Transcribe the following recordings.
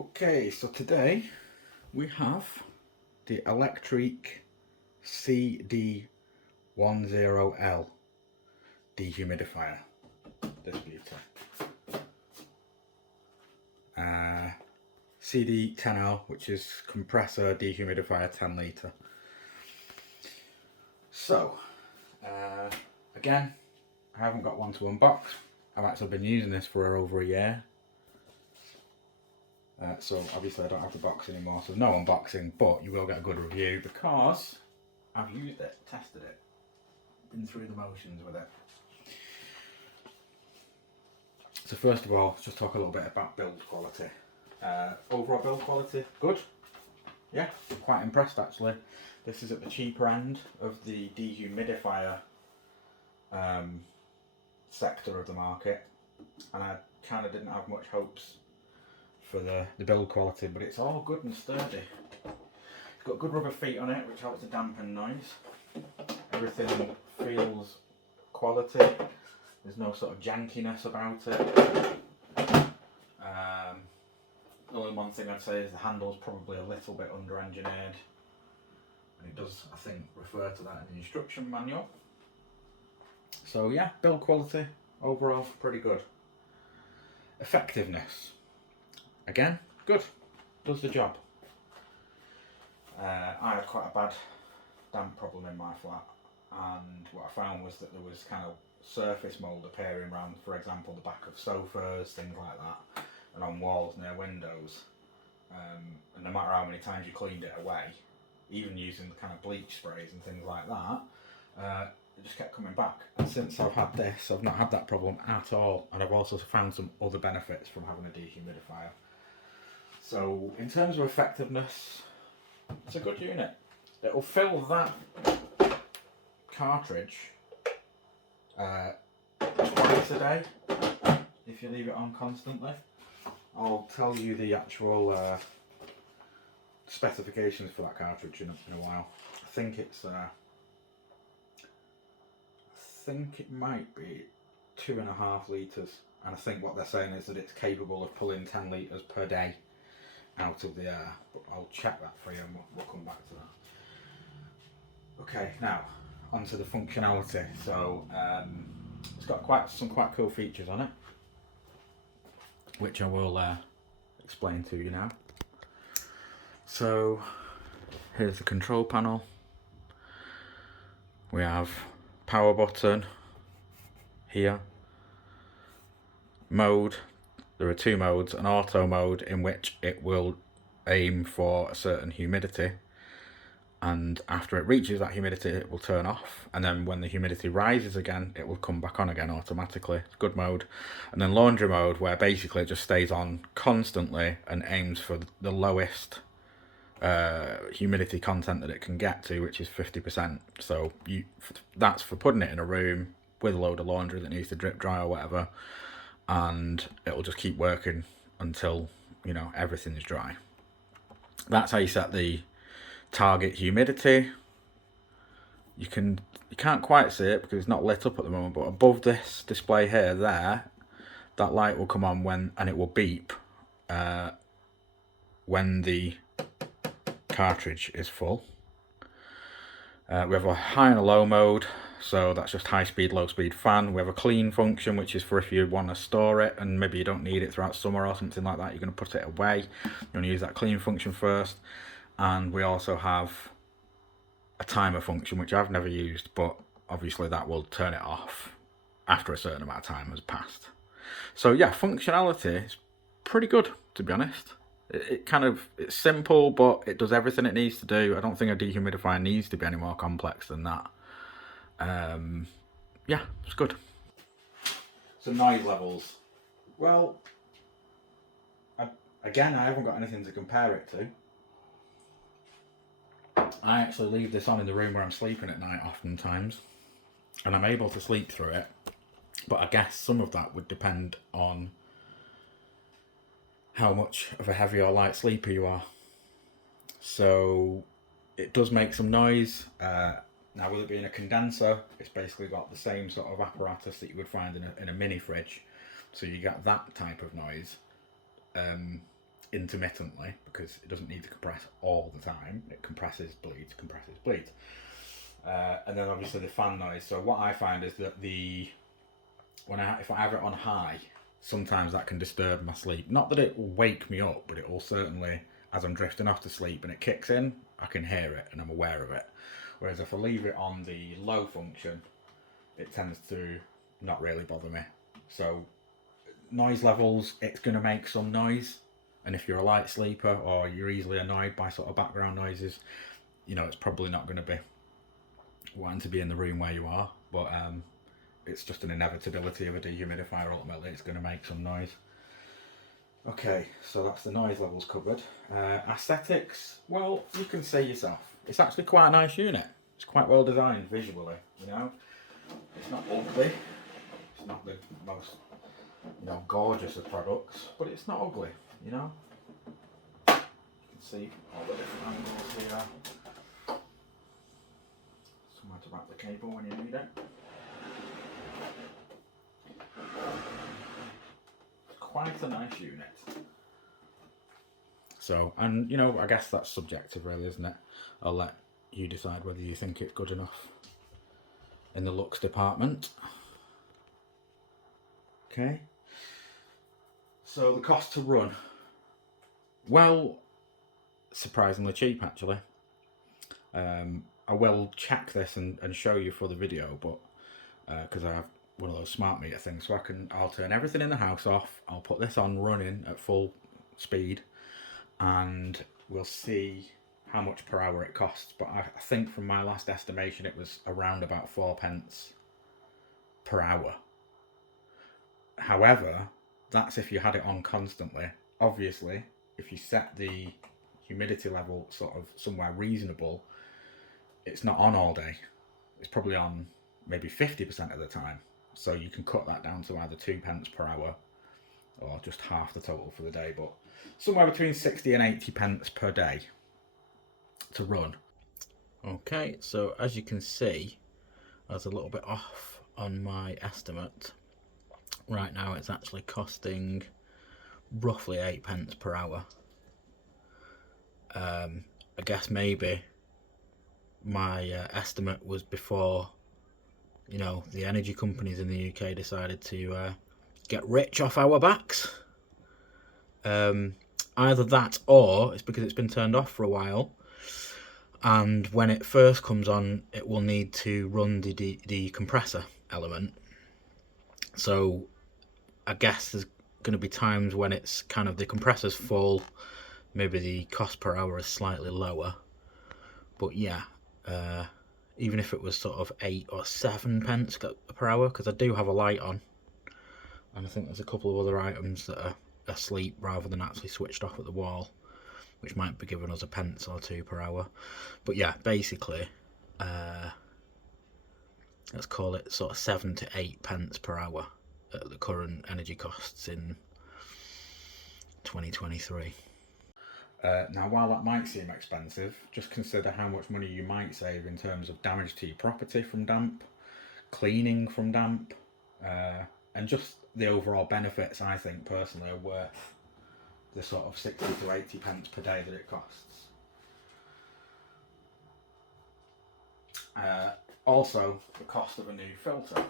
Okay, so today we have the Electriq CD10L Dehumidifier. This beauty. CD10L, which is compressor dehumidifier 10 litre. So, again, I haven't got one to unbox. I've actually been using this for over a year. So obviously I don't have the box anymore, so no unboxing, but you will get a good review because I've used it, tested it, been through the motions with it. So first of all, let's just talk a little bit about build quality. Overall build quality, good. Yeah, quite impressed actually. This is at the cheaper end of the dehumidifier sector of the market, and I kind of didn't have much hopes for the build quality, but it's all good and sturdy. It's got good rubber feet on it, which helps to dampen noise. Everything feels quality. There's no sort of jankiness about it. The only one thing I'd say is the handle's probably a little bit under-engineered, and it does, I think, refer to that in the instruction manual. So yeah, build quality overall pretty good. Effectiveness, again, good, does the job. I had quite a bad damp problem in my flat, and what I found was that there was kind of surface mould appearing around, for example, the back of sofas, things like that, and on walls near windows. And no matter how many times you cleaned it away, even using the kind of bleach sprays and things like that, it just kept coming back. And since I've had this, I've not had that problem at all, and I've also found some other benefits from having a dehumidifier. So in terms of effectiveness, it's a good unit. It'll fill that cartridge twice a day if you leave it on constantly. I'll tell you the actual specifications for that cartridge in a while. I think it might be 2.5 litres, and I think what they're saying is that it's capable of pulling 10 litres per day out of the air, but I'll check that for you and we'll come back to that. Okay, now onto the functionality. So it's got some quite cool features on it, which I will explain to you now. So here's the control panel. We have power button here, mode. There are two modes: an auto mode in which it will aim for a certain humidity, and after it reaches that humidity it will turn off, and then when the humidity rises again it will come back on again automatically. It's good mode. And then laundry mode, where basically it just stays on constantly and aims for the lowest humidity content that it can get to, which is 50%. So that's for putting it in a room with a load of laundry that needs to drip dry or whatever, and it'll just keep working until, you know, everything's dry. That's how you set the target humidity. You can't quite see it because it's not lit up at the moment, but above this display here, that light will come on and it will beep when the cartridge is full. We have a high and a low mode, so that's just high speed, low speed fan. We have a clean function, which is for if you want to store it and maybe you don't need it throughout summer or something like that, you're going to put it away. You want to use that clean function first. And we also have a timer function, which I've never used, but obviously that will turn it off after a certain amount of time has passed. So yeah, functionality is pretty good, to be honest. It's simple, but it does everything it needs to do. I don't think a dehumidifier needs to be any more complex than that. Yeah, it's good. So noise levels. Well, again, I haven't got anything to compare it to. I actually leave this on in the room where I'm sleeping at night oftentimes, and I'm able to sleep through it, but I guess some of that would depend on how much of a heavy or light sleeper you are. So it does make some noise. Now, with it being a condenser, it's basically got the same sort of apparatus that you would find in a mini fridge, so you get that type of noise. intermittently, because it doesn't need to compress all the time. It compresses, bleeds, compresses, bleeds. And then obviously the fan noise. So what I find is that if I have it on high, sometimes that can disturb my sleep. Not that it will wake me up, but it will certainly, as I'm drifting off to sleep and it kicks in, I can hear it and I'm aware of it. Whereas if I leave it on the low function, it tends to not really bother me. So noise levels, it's going to make some noise. And if you're a light sleeper or you're easily annoyed by sort of background noises, you know, it's probably not going to be wanting to be in the room where you are. But it's just an inevitability of a dehumidifier. Ultimately, it's going to make some noise. Okay, so that's the noise levels covered. Aesthetics, well, you can see yourself. It's actually quite a nice unit. It's quite well designed visually, you know. It's not ugly. It's not the most, you know, gorgeous of products, but it's not ugly, you know. You can see all the different angles here. Somewhere to wrap the cable when you need it. Quite a nice unit. So, and you know, I guess that's subjective really, isn't it? I'll let you decide whether you think it's good enough in the looks department. Okay. So the cost to run, well, surprisingly cheap actually. I will check this and show you for the video, but because I have one of those smart meter things, so I'll turn everything in the house off, I'll put this on running at full speed, and we'll see how much per hour it costs. But I think from my last estimation it was around about 4p per hour. However, that's if you had it on constantly. Obviously, if you set the humidity level sort of somewhere reasonable, it's not on all day. It's probably on maybe 50% of the time. So you can cut that down to either 2p per hour or just half the total for the day, but somewhere between 60 and 80p per day to run. Okay, so as you can see, I was a little bit off on my estimate. Right now it's actually costing roughly 8p per hour. I guess maybe my estimate was before, you know, the energy companies in the UK decided to get rich off our backs. Either that, or it's because it's been turned off for a while, and when it first comes on it will need to run the compressor element. So I guess there's going to be times when it's kind of the compressor's full, maybe the cost per hour is slightly lower. But yeah, even if it was sort of 8 or 7p per hour, because I do have a light on, and I think there's a couple of other items that are asleep rather than actually switched off at the wall, which might be giving us a pence or two per hour. But yeah, basically, let's call it sort of 7 to 8p per hour at the current energy costs in 2023. Now, while that might seem expensive, just consider how much money you might save in terms of damage to your property from damp, cleaning from damp, and just the overall benefits, I think, personally, are worth the sort of 60 to 80p per day that it costs. Also, the cost of a new filter.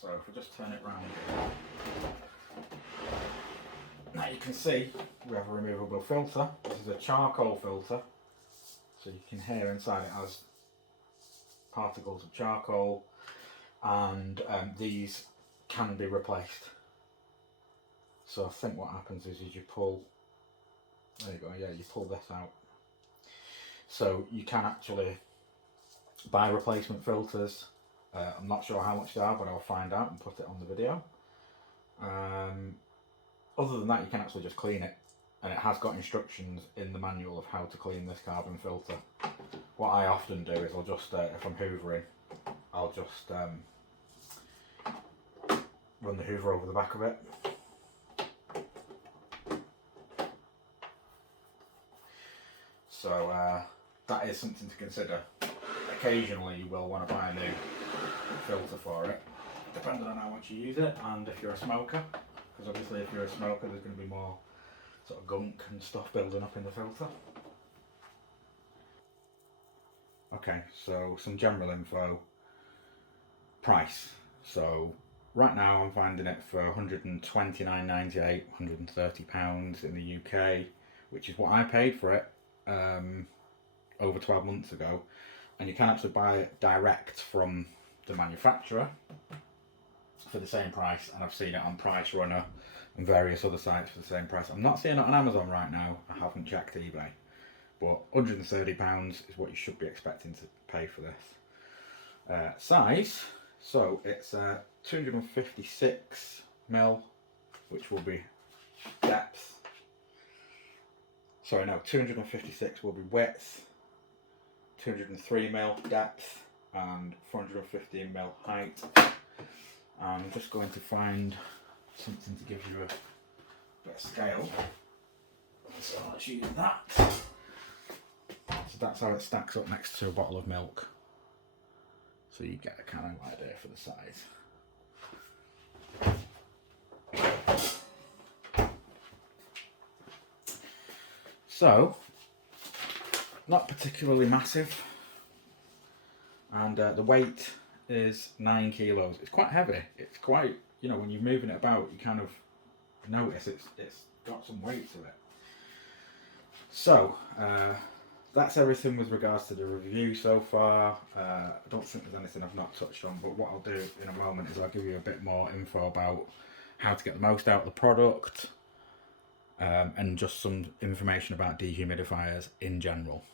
So if we just turn it round here, now you can see we have a removable filter. This is a charcoal filter, so you can hear inside it has particles of charcoal, and these can be replaced. So I think what happens is you pull, there you go, yeah, you pull this out. So you can actually buy replacement filters. I'm not sure how much they are, but I'll find out and put it on the video. Other than that, you can actually just clean it, and it has got instructions in the manual of how to clean this carbon filter. What I often do is I'll just, if I'm hoovering, I'll just run the hoover over the back of it. So that is something to consider. Occasionally you will want to buy a new filter for it, depending on how much you use it and if you're a smoker. Because obviously if you're a smoker there's going to be more sort of gunk and stuff building up in the filter. Okay, so some general info. Price. So right now I'm finding it for £129.98, £130 in the UK, which is what I paid for it over 12 months ago. And you can actually buy it direct from the manufacturer for the same price, and I've seen it on Price Runner and various other sites for the same price. I'm not seeing it on Amazon right now, I haven't checked eBay, but £130 is what you should be expecting to pay for this. Size, so it's 256mm, which will be depth. Sorry, no, 256 will be width, 203mm depth, and 415mm height. I'm just going to find something to give you a bit of scale. So let's use that. So that's how it stacks up next to a bottle of milk. So you get a kind of idea for the size. So, not particularly massive. And the weight is 9 kilos. It's quite heavy. It's quite, you know, when you're moving it about, you kind of notice it's got some weight to it. So, that's everything with regards to the review so far. I don't think there's anything I've not touched on, but what I'll do in a moment is I'll give you a bit more info about how to get the most out of the product, and just some information about dehumidifiers in general.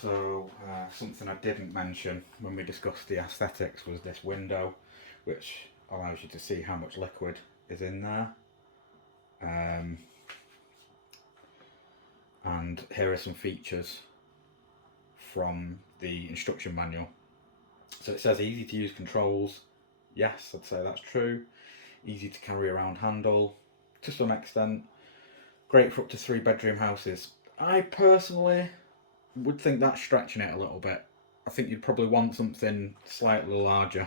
So something I didn't mention when we discussed the aesthetics was this window, which allows you to see how much liquid is in there. And here are some features from the instruction manual. So it says easy to use controls. Yes, I'd say that's true. Easy to carry around handle, to some extent. Great for up to 3-bedroom houses. I personally would think that's stretching it a little bit. I think you'd probably want something slightly larger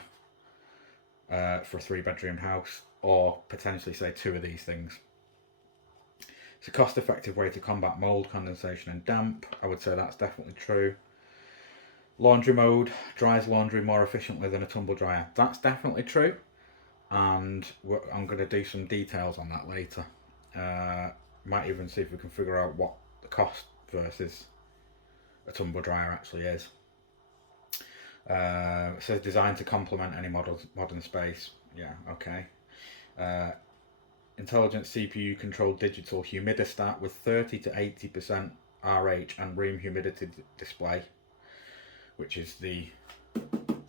for a 3-bedroom house, or potentially say 2 of these things. It's a cost-effective way to combat mould, condensation and damp. I would say that's definitely true. Laundry mode dries laundry more efficiently than a tumble dryer. That's definitely true, and I'm going to do some details on that later. Might even see if we can figure out what the cost versus a tumble dryer actually is. It says designed to complement any modern space. Yeah, okay. Intelligent CPU controlled digital humidistat with 30 to 80% RH and room humidity display, which is the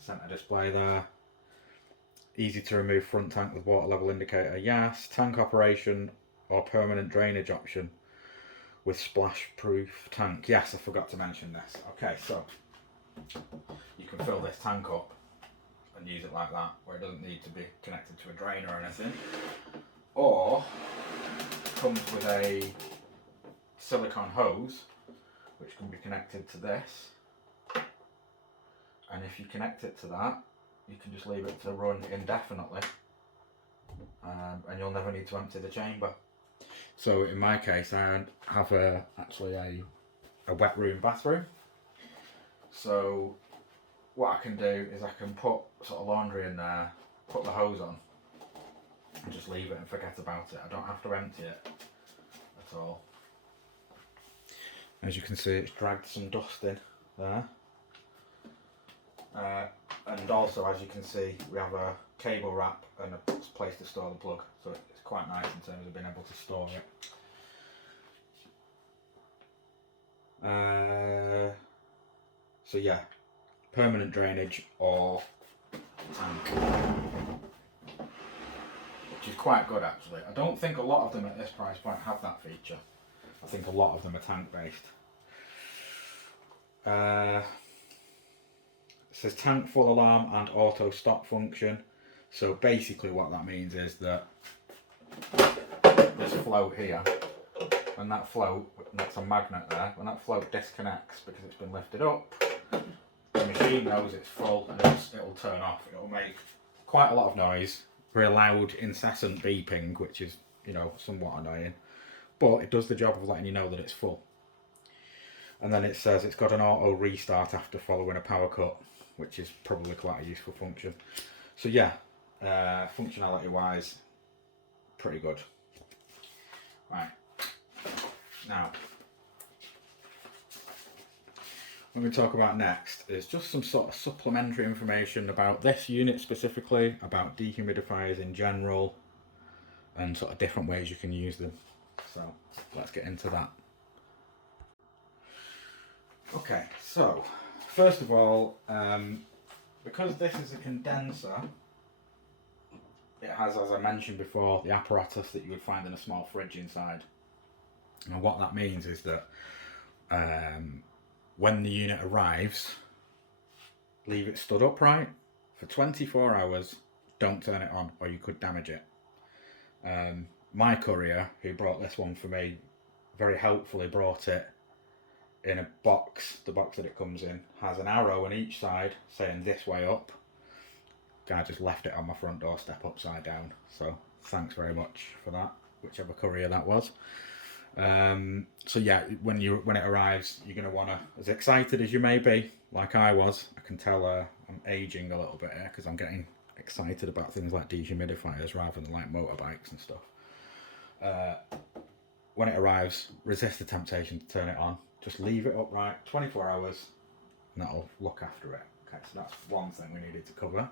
center display there. Easy to remove front tank with water level indicator, yes. Tank operation or permanent drainage option with splash proof tank. Yes, I forgot to mention this. Okay, so you can fill this tank up and use it like that, where it doesn't need to be connected to a drain or anything. Or comes with a silicone hose which can be connected to this, and if you connect it to that, you can just leave it to run indefinitely, and you'll never need to empty the chamber. So in my case, I have actually a wet room bathroom. So what I can do is I can put sort of laundry in there, put the hose on, and just leave it and forget about it. I don't have to empty it at all. As you can see, it's dragged some dust in there. And also, as you can see, we have a cable wrap and a place to store the plug, so it's quite nice in terms of being able to store it. So yeah, permanent drainage or tank, which is quite good actually. I don't think a lot of them at this price point have that feature. I think a lot of them are tank based. It says tank full alarm and auto stop function. So basically what that means is that this float here, when that float, that's a magnet there, when that float disconnects because it's been lifted up, the machine knows it's full and it'll turn off. It'll make quite a lot of noise, very loud incessant beeping, which is, you know, somewhat annoying. but it does the job of letting you know that it's full. And then it says it's got an auto restart after following a power cut, which is probably quite a useful function. So yeah, functionality wise, pretty good. Right, now what we're going to talk about next is just some sort of supplementary information about this unit specifically, about dehumidifiers in general, and sort of different ways you can use them. So let's get into that. Okay, so first of all, because this is a condenser, it has, as I mentioned before, the apparatus that you would find in a small fridge inside. And what that means is that when the unit arrives, leave it stood upright for 24 hours, don't turn it on or you could damage it. My courier, who brought this one for me, very helpfully brought it in a box. The box that it comes in has an arrow on each side saying this way up. Guy just left it on my front doorstep upside down, so thanks very much for that, whichever courier that was. So yeah, when it arrives, you're going to want to, as excited as you may be, like I was, I can tell I'm aging a little bit here because I'm getting excited about things like dehumidifiers rather than like motorbikes and stuff. When it arrives, resist the temptation to turn it on. Just leave it upright 24 hours and that'll look after it. Okay, so that's one thing we needed to cover.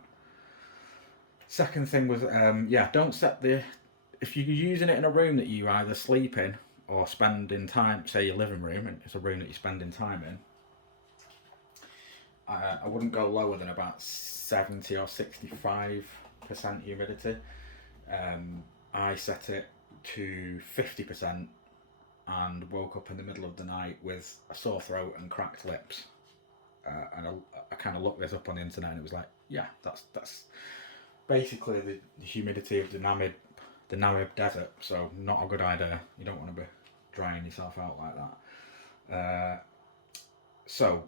Second thing was, don't set if you're using it in a room that you either sleep in or spending time, say your living room, and it's a room that you're spending time in, I wouldn't go lower than about 70 or 65% humidity. I set it to 50% and woke up in the middle of the night with a sore throat and cracked lips. And I kind of looked this up on the internet and it was like, yeah, that's basically the humidity of the Namib desert, so not a good idea. You don't want to be drying yourself out like that. So,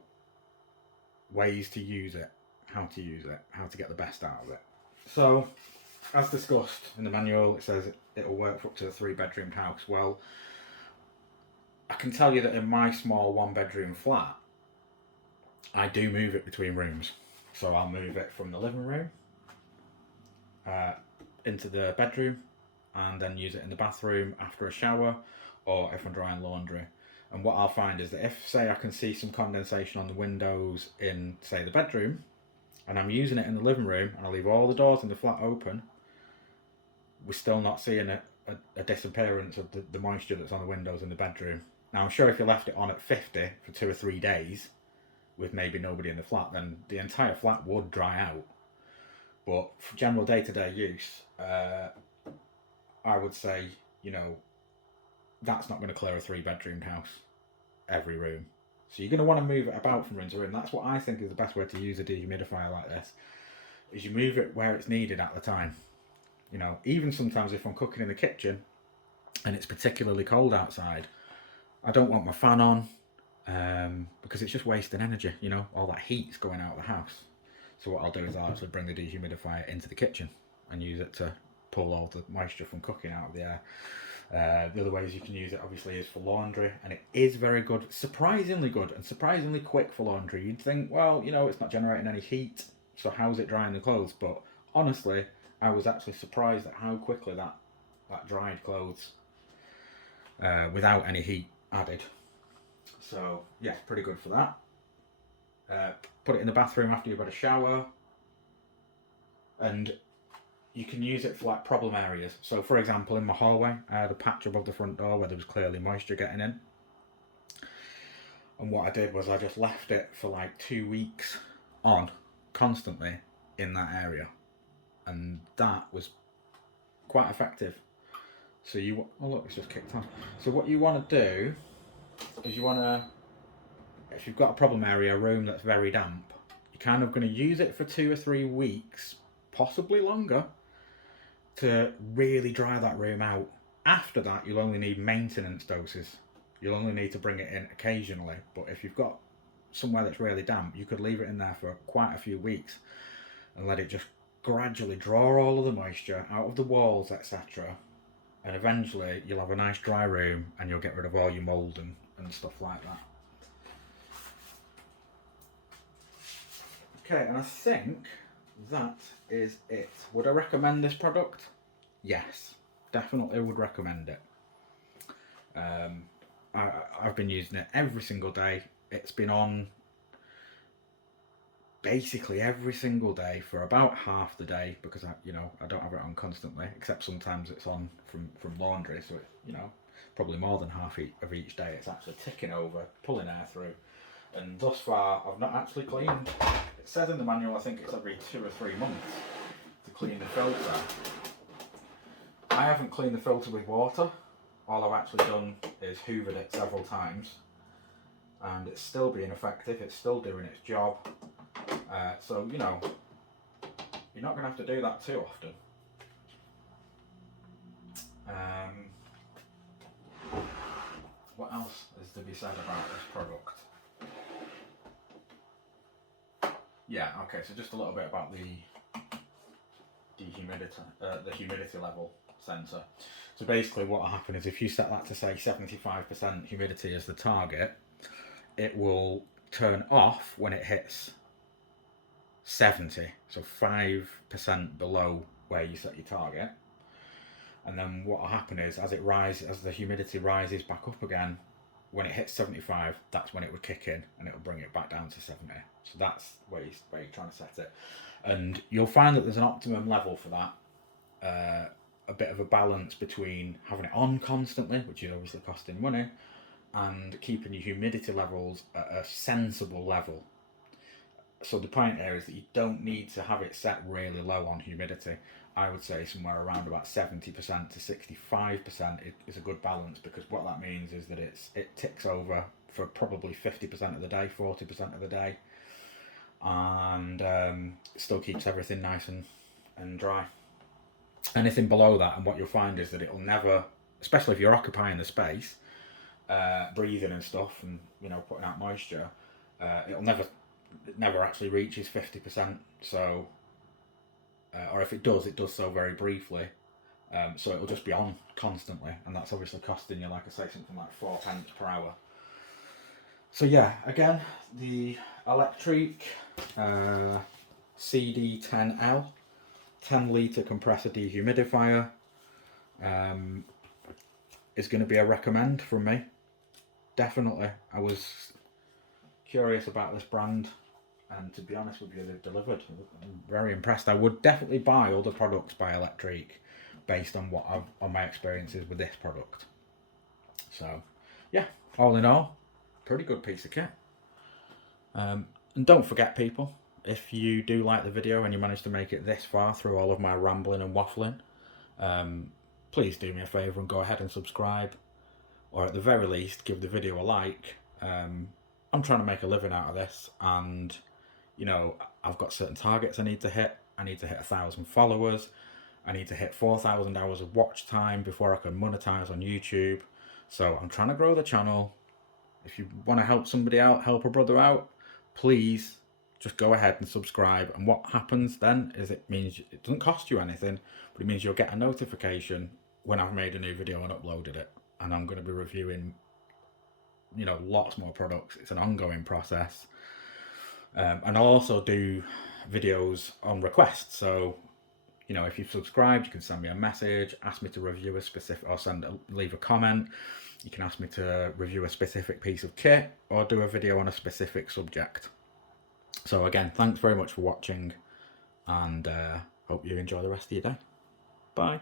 ways to use it, how to use it, how to get the best out of it. So, as discussed in the manual, it says it'll work for up to a 3-bedroom house. Well, I can tell you that in my small 1-bedroom flat, I do move it between rooms. So I'll move it from the living room into the bedroom and then use it in the bathroom after a shower or if I'm drying laundry. And what I'll find is that if, say, I can see some condensation on the windows in, say, the bedroom, and I'm using it in the living room and I leave all the doors in the flat open, we're still not seeing a disappearance of the moisture that's on the windows in the bedroom. Now, I'm sure if you left it on at 50 for 2 or 3 days with maybe nobody in the flat, then the entire flat would dry out. But for general day-to-day use, I would say, that's not going to clear a 3-bedroom house, every room. So you're going to want to move it about from room to room. That's what I think is the best way to use a dehumidifier like this, is you move it where it's needed at the time. Even sometimes if I'm cooking in the kitchen and it's particularly cold outside, I don't want my fan on because it's just wasting energy, all that heat's going out of the house. So what I'll do is I'll actually bring the dehumidifier into the kitchen and use it to pull all the moisture from cooking out of the air. The other ways you can use it obviously is for laundry, and it is very good, surprisingly good and surprisingly quick for laundry. You'd think, well, it's not generating any heat, so how's it drying the clothes? But honestly, I was actually surprised at how quickly that dried clothes without any heat added. So yeah, pretty good for that. Put it in the bathroom after you've had a shower, and you can use it for like problem areas. So for example, in my hallway, I had a patch above the front door where there was clearly moisture getting in. And what I did was I just left it for like 2 weeks on constantly in that area. And that was quite effective. So oh look, it's just kicked on. So what you want to do is if you've got a problem area, a room that's very damp, you're kind of going to use it for 2 or 3 weeks, possibly longer, to really dry that room out. After that, you'll only need maintenance doses. You'll only need to bring it in occasionally. But if you've got somewhere that's really damp, you could leave it in there for quite a few weeks and let it just gradually draw all of the moisture out of the walls, etc., and eventually you'll have a nice dry room and you'll get rid of all your mould and stuff like that. Okay, and I think that is it. Would I recommend this product? Yes, definitely would recommend it. I've been using it every single day. It's been on basically every single day for about half the day, because I don't have it on constantly, except sometimes it's on from laundry, so it, probably more than half of each day it's actually ticking over, pulling air through. And thus far I've not actually cleaned. It says in the manual I think it's every 2 or 3 months to clean the filter. I haven't cleaned the filter with water. All I've actually done is hoovered it several times, and it's still being effective, it's still doing its job. So, you're not going to have to do that too often. What else is to be said about this product? Yeah, okay, so just a little bit about the humidity level sensor. So basically what will happen is if you set that to say 75% humidity as the target, it will turn off when it hits 70, so 5% below where you set your target. And then what will happen is as the humidity rises back up again, when it hits 75, that's when it would kick in and it'll bring it back down to 70. So that's where you're trying to set it. And you'll find that there's an optimum level for that. A bit of a balance between having it on constantly, which is obviously costing money, and keeping your humidity levels at a sensible level. So the point here is that you don't need to have it set really low on humidity. I would say somewhere around about 70% to 65% is a good balance, because what that means is that it ticks over for probably 50% of the day, 40% of the day, and still keeps everything nice and dry. Anything below that, and what you'll find is that it'll never, especially if you're occupying the space, breathing and stuff, and putting out moisture, it never actually reaches 50%. So, or if it does so very briefly. So it'll just be on constantly, and that's obviously costing you, like I say, something like 4 pence per hour. So yeah, again, the Electriq CD10L 10-litre compressor dehumidifier is going to be a recommend from me. Definitely. I was curious about this brand, and to be honest with you, they've delivered. I'm very impressed. I would definitely buy other products by Electriq based on on my experiences with this product. So yeah, all in all, pretty good piece of kit. And don't forget, people, if you do like the video and you manage to make it this far through all of my rambling and waffling, please do me a favour and go ahead and subscribe, or at the very least give the video a like. I'm trying to make a living out of this, and I've got certain targets I need to hit. I need to hit 1,000 followers. I need to hit 4,000 hours of watch time before I can monetize on YouTube. So I'm trying to grow the channel. If you want to help somebody out, help a brother out, please just go ahead and subscribe. And what happens then is it doesn't cost you anything, but it means you'll get a notification when I've made a new video and uploaded it. And I'm going to be reviewing lots more products. It's an ongoing process. And I'll also do videos on request. So if you've subscribed, you can send me a message, ask me to review a specific, or leave a comment. You can ask me to review a specific piece of kit, or do a video on a specific subject. So again, thanks very much for watching, and hope you enjoy the rest of your day. Bye.